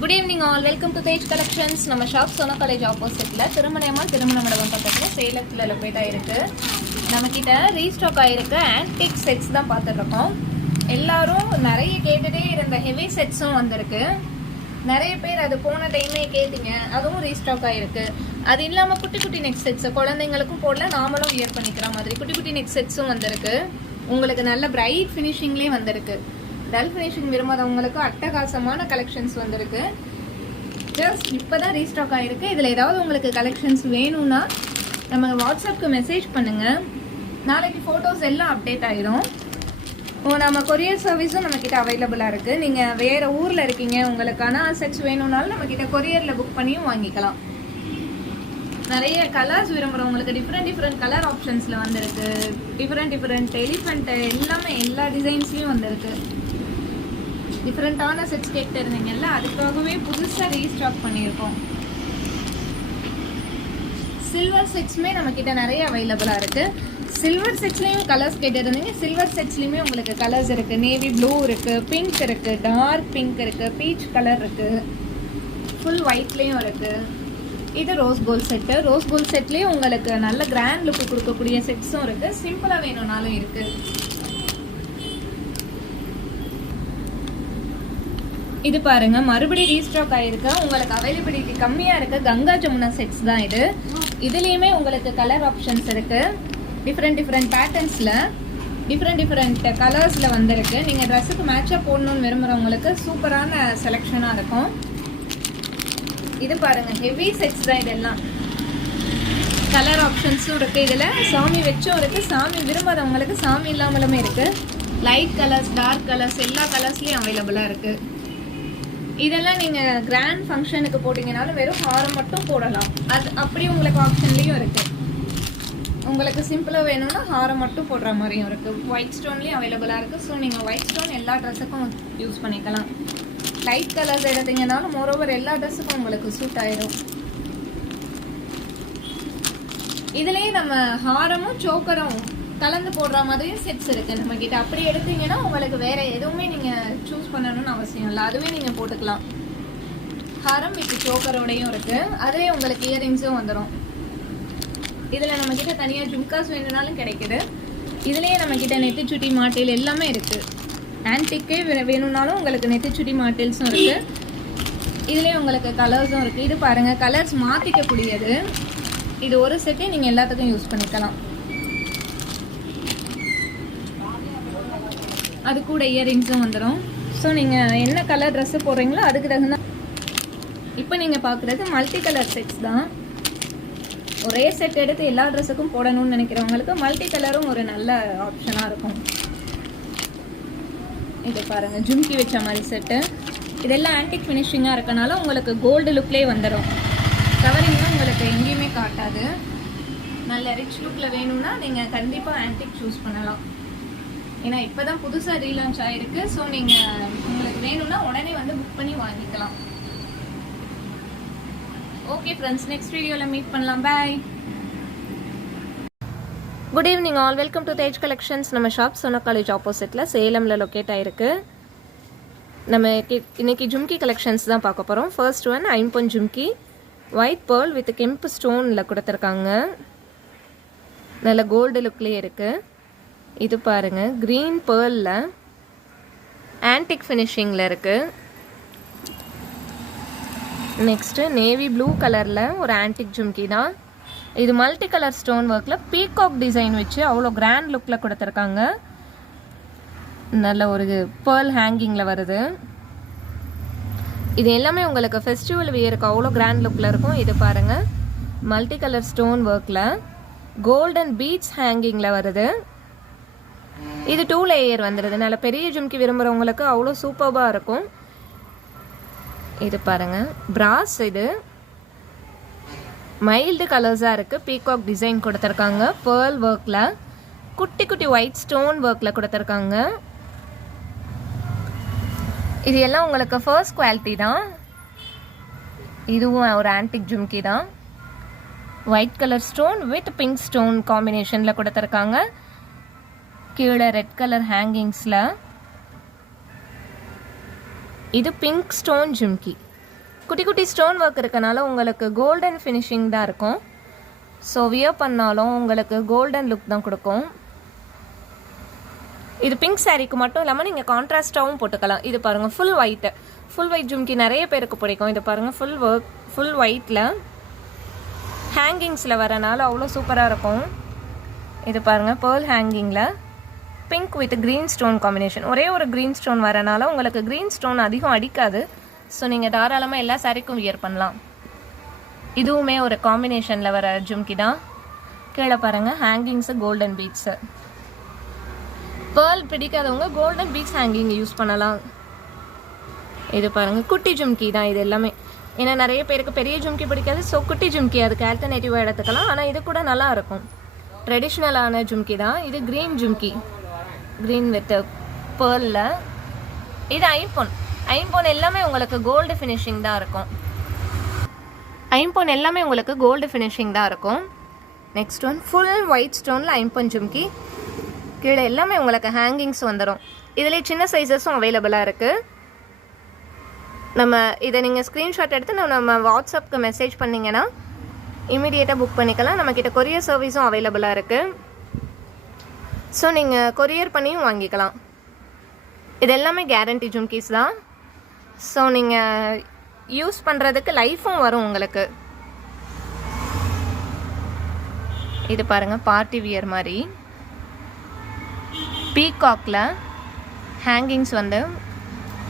Good evening all. Welcome to Tej Collections. நம்ம shop Sona college ஆப்போசிட்ல திருமண மண்டபம் பக்கத்துல சேலத்துல லொகேட் ஆயிருக்கு. நம்ம கிட்ட ரீஸ்டாக் ஆயிருக்க ஆன்டிக் செட்ஸ் தான் பார்த்துட்டு இருக்கோம். எல்லாரும் நிறைய கேட்டுட்டே இருந்த ஹெவி செட்ஸும் வந்திருக்கு. நிறைய பேர் அது போன டைமே கேட்டீங்க. அதுவும் ரீஸ்டாக் ஆயிருக்கு. அது இல்லாம குட்டி குட்டி நெக் செட்ஸ் குழந்தைங்களுக்கும் போடல, நாமளும் வியர் பண்ணிக்கிற மாதிரி குட்டி குட்டி நெக் செட்ஸும் வந்திருக்கு. உங்களுக்கு நல்ல பிரைட் ஃபினிஷிங்லேயே வந்திருக்கு. டல் ஃபினிஷிங் விரும்பாதவங்களுக்கு அட்டகாசமான கலெக்ஷன்ஸ் வந்திருக்கு. ஜஸ்ட் இப்போ தான் ரீஸ்டாக் ஆகிருக்கு. இதில் ஏதாவது உங்களுக்கு கலெக்ஷன்ஸ் வேணும்னா நம்ம வாட்ஸ்அப்புக்கு மெசேஜ் பண்ணுங்கள். நாளைக்கு ஃபோட்டோஸ் எல்லாம் அப்டேட் ஆகிடும். நம்ம கொரியர் சர்வீஸும் நம்மக்கிட்ட அவைலபிளாக இருக்குது. நீங்கள் வேறு ஊரில் இருக்கீங்க, உங்களுக்கான செட்ஸ் வேணும்னாலும் நம்மக்கிட்ட கொரியரில் புக் பண்ணியும் வாங்கிக்கலாம். நிறைய கலர்ஸ் விரும்புகிறவங்களுக்கு டிஃப்ரெண்ட் கலர் ஆப்ஷன்ஸில் வந்திருக்கு. டிஃப்ரெண்ட் எலிஃபெண்ட் எல்லாமே எல்லா டிசைன்ஸ்லேயும் வந்திருக்கு. டிஃப்ரெண்ட்டான செட்ஸ் கேட்டு இருந்தீங்கல்ல, அதுக்காகவே புதுசாக ரீஸ்டாக் பண்ணியிருக்கோம். சில்வர் செட்ஸுமே நம்மக்கிட்ட நிறைய அவைலபிளாக இருக்குது. சில்வர் செட்ஸ்லேயும் கலர்ஸ் கேட்டுருந்தீங்க. சில்வர் செட்ஸ்லேயுமே உங்களுக்கு கலர்ஸ் இருக்குது. நேவி ப்ளூ இருக்குது, பிங்க் இருக்குது, டார்க் பிங்க் இருக்குது, பீச் கலர் இருக்குது, ஃபுல் ஒயிட்லேயும் இருக்குது. இது rose gold set. Rose gold செட்லேயும் உங்களுக்கு நல்ல கிராண்ட் லுக்கு கொடுக்கக்கூடிய செட்ஸும் இருக்குது. சிம்பிளாக வேணும்னாலும் இருக்குது. இது பாருங்க, மறுபடியும் ரீஸ்டாக் ஆயிருக்கு. உங்களுக்கு அவைலபிலிட்டி கம்மியாக இருக்குது. கங்கா ஜமுனா செட்ஸ் தான் இது. இதுலேயுமே உங்களுக்கு கலர் ஆப்ஷன்ஸ் இருக்குது. டிஃப்ரெண்ட் பேட்டர்ன்ஸில் டிஃப்ரெண்ட் கலர்ஸில் வந்திருக்கு. நீங்கள் ட்ரெஸ்ஸுக்கு மேட்சாக போடணும்னு விரும்புகிறவங்களுக்கு சூப்பரான செலெக்ஷனாக இருக்கும். இது பாருங்க, ஹெவி செட்ஸ் தான் இதெல்லாம். கலர் ஆப்ஷன்ஸும் இருக்குது. இதில் சாமி வச்சும் இருக்குது. சாமி விரும்பாதவங்களுக்கு சாமி இல்லாமலுமே இருக்குது. லைட் கலர்ஸ், டார்க் கலர்ஸ் எல்லா கலர்ஸ்லேயும் அவைலபிளாக இருக்குது. இதெல்லாம் நீங்கள் கிராண்ட் ஃபங்க்ஷனுக்கு போட்டிங்கனாலும் வெறும் ஹாரம் மட்டும் போடலாம். அது அப்படி உங்களுக்கு ஆப்ஷன்லேயும் இருக்குது. உங்களுக்கு சிம்பிளாக வேணும்னா ஹாரம் மட்டும் போடுற மாதிரியும் இருக்குது. ஒயிட் ஸ்டோன்லேயும் அவைலபிளாக இருக்குது. ஸோ நீங்கள் ஒயிட் ஸ்டோன் எல்லா ட்ரெஸ்ஸுக்கும் யூஸ் பண்ணிக்கலாம். லைட் கலர்ஸ் எடுத்தீங்கனாலும் மோரோவர் எல்லா ட்ரெஸ்ஸுக்கும் உங்களுக்கு சூட் ஆயிடும். இதுலேயே நம்ம ஹாரமும் சோக்கரும் கலந்து போடுற மாதிரியும் செட்ஸ் இருக்குது நம்மக்கிட்ட. அப்படி எடுத்தீங்கன்னா உங்களுக்கு வேறு எதுவுமே நீங்கள் சூஸ் பண்ணணும்னு அவசியம் இல்லை. அதுவே நீங்கள் போட்டுக்கலாம். ஹாரம் வித் சோக்கரோடையும் இருக்குது. அதுவே உங்களுக்கு இயரிங்ஸும் வந்துடும். இதில் நம்மக்கிட்ட தனியாக ஜும்காஸ் வேணும்னாலும் கிடைக்குது. இதுலேயே நம்மக்கிட்ட நெத்திச்சுட்டி மாட்டேல் எல்லாமே இருக்குது. ஆன்டிக்கே வேணும்னாலும் உங்களுக்கு நெத்திச்சுட்டி மாட்டேல்ஸும் இருக்குது. இதுலேயே உங்களுக்கு கலர்ஸும் இருக்குது. இது பாருங்கள், கலர்ஸ் மாற்றிக்கக்கூடியது. இது ஒரு செட்டே நீங்கள் எல்லாத்துக்கும் யூஸ் பண்ணிக்கலாம். அது கூட இயரிங்ஸும் வந்துடும். ஸோ நீங்கள் என்ன கலர் ட்ரெஸ்ஸு போடுறீங்களோ அதுக்கு தகுந்த. இப்போ நீங்கள் பார்க்குறது மல்டி கலர் செட்ஸ் தான். ஒரே செட் எடுத்து எல்லா ட்ரெஸ்ஸுக்கும் போடணும்னு நினைக்கிறவங்களுக்கு மல்டி கலரும் ஒரு நல்ல ஆப்ஷனாக இருக்கும். இது பாருங்கள், ஜும்கி வச்ச மாதிரி செட்டு. இதெல்லாம் ஆன்டிக் ஃபினிஷிங்காக இருக்கனால உங்களுக்கு கோல்டு லுக்லேயே வந்துடும். கவரிங்லாம் உங்களுக்கு எங்கேயுமே காட்டாது. நல்ல ரிச் லுக்கில் வேணும்னா நீங்கள் கண்டிப்பாக ஆன்டிக் சூஸ் பண்ணலாம். ஏன்னா இப்போ தான் புதுசாக ரீலான்ச் ஆகிருக்கு. ஸோ நீங்கள் உங்களுக்கு வேணும்னா உடனே வந்து புக் பண்ணி வாங்கிக்கலாம். ஓகே ஃப்ரெண்ட்ஸ், நெக்ஸ்ட் வீடியோவில் மீட் பண்ணலாம். Bye. Good evening all. Welcome to Tej collections. நம்ம ஷாப் சோனா காலேஜ் ஆப்போசிட்டில் சேலமில் லொக்கேட் ஆகிருக்கு. நம்ம இன்னைக்கு ஜும்கி கலெக்ஷன்ஸ் தான் பார்க்க போகிறோம். ஃபர்ஸ்ட் ஒன் ஐம்பொன் ஜும்கி, ஒயிட் பேர்ல் வித் கெம்பு ஸ்டோனில் கொடுத்துருக்காங்க. நல்ல கோல்டு லுக்லேயே இருக்குது. இது பாருங்கள், க்ரீன் பேர்லில் ஆன்டிக் ஃபினிஷிங்கில் இருக்குது. நெக்ஸ்ட்டு நேவி ப்ளூ கலரில் ஒரு ஆன்டிக் ஜும்கி தான். இது மல்டி கலர் ஸ்டோன் ஒர்க்கில் பீகாக் டிசைன் வச்சு அவ்வளோ கிராண்ட் லுக்கில் கொடுத்துருக்காங்க. நல்ல ஒரு பேர்ல் ஹேங்கிங்கில் வருது. இது எல்லாமே உங்களுக்கு ஃபெஸ்டிவல் வியருக்கு அவ்வளோ கிராண்ட் லுக்கில் இருக்கும். இது பாருங்கள், மல்டி கலர் ஸ்டோன் ஒர்க்கில் கோல்டன் பீட்ஸ் ஹேங்கிங்கில் வருது. இது 2 லேயர் வந்துடுது. நல்ல பெரிய ஜும்கி விரும்புகிறவங்களுக்கு அவ்வளோ சூப்பராக இருக்கும். இது பாருங்கள், பிராஸ். இது மைல்டு கலர்ஸாக இருக்குது. பீகாக் டிசைன் கொடுத்துருக்காங்க. பேர்ல் ஒர்க்கில் குட்டி குட்டி ஒயிட் ஸ்டோன் ஒர்க்கில் கொடுத்துருக்காங்க. இது எல்லாம் உங்களுக்கு ஃபர்ஸ்ட் குவாலிட்டி தான். இதுவும் ஒரு ஆன்டிக் ஜும்கி தான். White colour stone with pink stone காம்பினேஷனில் கொடுத்துருக்காங்க. கீழே ரெட் கலர் ஹேங்கிங்ஸில் இது பிங்க் ஸ்டோன் ஜும்கி. குட்டி குட்டி ஸ்டோன் ஒர்க் இருக்கனால உங்களுக்கு கோல்டன் ஃபினிஷிங் தான் இருக்கும். ஸோ வியர் பண்ணாலும் உங்களுக்கு கோல்டன் லுக் தான் கொடுக்கும். இது பிங்க் சாரீக்கு மட்டும் இல்லாமல் நீங்கள் கான்ட்ராஸ்டாகவும் போட்டுக்கலாம். இது பாருங்கள் ஃபுல் ஒயிட் ஜும்கி நிறைய பேருக்கு பிடிக்கும். இது பாருங்கள் ஃபுல் ஒயிட்டில் ஹேங்கிங்ஸில் வரனால அவ்வளோ சூப்பராக இருக்கும். இது பாருங்கள் பேர்ல் ஹேங்கிங்கில் pink with green stone combination. ஒரே ஒரு க்ரீன் ஸ்டோன் வரனால உங்களுக்கு க்ரீன் ஸ்டோன் அதிகம் அடிக்காது. ஸோ நீங்கள் தாராளமாக எல்லா சாரீக்கும் வியர் பண்ணலாம். இதுவுமே ஒரு காம்பினேஷனில் வர ஜும்கி தான். கீழே பாருங்கள் ஹேங்கிங்ஸு கோல்டன் பீட்ஸு. பேர்ல் பிடிக்காதவங்க கோல்டன் பீட்ஸ் ஹேங்கிங் யூஸ் பண்ணலாம். இது பாருங்கள் குட்டி ஜும்கி தான் இது எல்லாமே. ஏன்னா நிறைய பேருக்கு பெரிய ஜும்கி பிடிக்காது. ஸோ குட்டி ஜும்கி அதுக்கு ஆல்டர்னேட்டிவாக எடுத்துக்கலாம். ஆனால் இது கூட நல்லா இருக்கும். ட்ரெடிஷ்னலான ஜும்கி தான் இது. க்ரீன் ஜும்கி, க்ரீன் வித் பேர்லில். இது ஐம்பொன் எல்லாமே உங்களுக்கு கோல்டு ஃபினிஷிங் தான் இருக்கும். ஐம்பொன் எல்லாமே உங்களுக்கு கோல்டு ஃபினிஷிங் தான் இருக்கும். நெக்ஸ்ட் ஒன் ஃபுல் ஒயிட் ஸ்டோனில் ஐம்பொன் ஜும்கி. கீழே எல்லாமே உங்களுக்கு ஹேங்கிங்ஸ் வந்துடும். இதில் சின்ன சைஸஸும் அவைலபிளாக இருக்குது. நம்ம இதை நீங்கள் ஸ்க்ரீன்ஷாட் எடுத்து நம்ம வாட்ஸ்அப்புக்கு மெசேஜ் பண்ணிங்கன்னா இமீடியட்டாக புக் பண்ணிக்கலாம். நம்மக்கிட்ட கொரியர் சர்வீஸும் அவைலபிளாக இருக்குது. ஸோ நீங்கள் கொரியர் பண்ணியும் வாங்கிக்கலாம். இது எல்லாமே கேரண்டி ஜும்கிஸ் தான். ஸோ நீங்கள் யூஸ் பண்ணுறதுக்கு லைஃப்பும் வரும் உங்களுக்கு. இது பாருங்கள் பார்ட்டி வியர் மாதிரி பீகாக்கில் ஹேங்கிங்ஸ் வந்து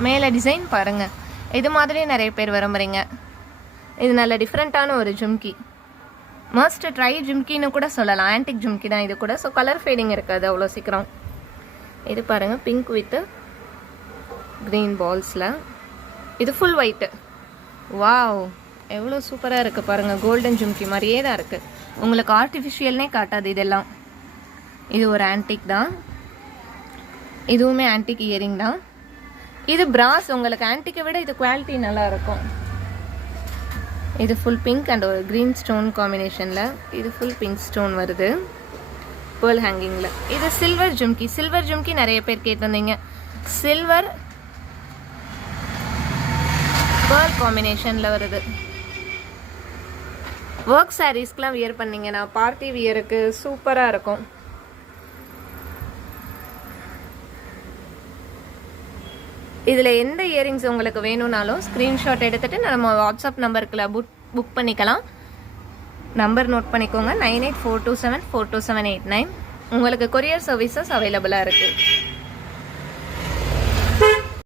மேலே டிசைன் பாருங்கள். இது மாதிரி நிறைய பேர் விரும்புகிறீங்க. இது நல்ல டிஃப்ரெண்ட்டான ஒரு ஜும்கி. மஸ்ட் ட்ரை ஜும்கின்னு கூட சொல்லலாம். ஆன்டிக் ஜும்கி தான் இது கூட. ஸோ கலர் ஃபேடிங் இருக்காது அவ்வளோ சீக்கிரம். இது பாருங்கள் பிங்க் வித்து க்ரீன் பால்ஸில். இது ஃபுல் ஒயிட்டு. வாவ் எவ்வளோ சூப்பராக இருக்குது பாருங்கள். கோல்டன் ஜும்கி மாதிரியே தான் இருக்குது. உங்களுக்கு ஆர்டிஃபிஷியல்னே காட்டாது இதெல்லாம். இது ஒரு ஆன்டிக் தான். இதுவுமே ஆன்டிக் இயரிங் தான். இது பிராஸ். உங்களுக்கு ஆன்டிக்கை விட இது குவாலிட்டி நல்லா இருக்கும். இது ஃபுல் பிங்க் அண்ட் ஒரு க்ரீன் ஸ்டோன் காம்பினேஷனில். இது ஃபுல் பிங்க் ஸ்டோன் வருது பேர்ல் ஹேங்கிங்கில். இது சில்வர் ஜும்கி நிறைய பேர் கேட்டிருந்தீங்க. சில்வர் பேர்ல் காம்பினேஷனில் வருது. ஒர்க் சாரீஸ்க்கெலாம் வியர் பண்ணிங்கன்னா பார்ட்டி வியருக்கு சூப்பராக இருக்கும். இதில் எந்த இயரிங்ஸ் உங்களுக்கு வேணும்னாலும் ஸ்க்ரீன்ஷாட் எடுத்துகிட்டு நம்ம வாட்ஸ்அப் நம்பருக்குள்ள புக் பண்ணிக்கலாம். நம்பர் நோட் பண்ணிக்கோங்க 9842742789. உங்களுக்கு கொரியர் சர்வீசஸ் அவைலபிளாக இருக்குது.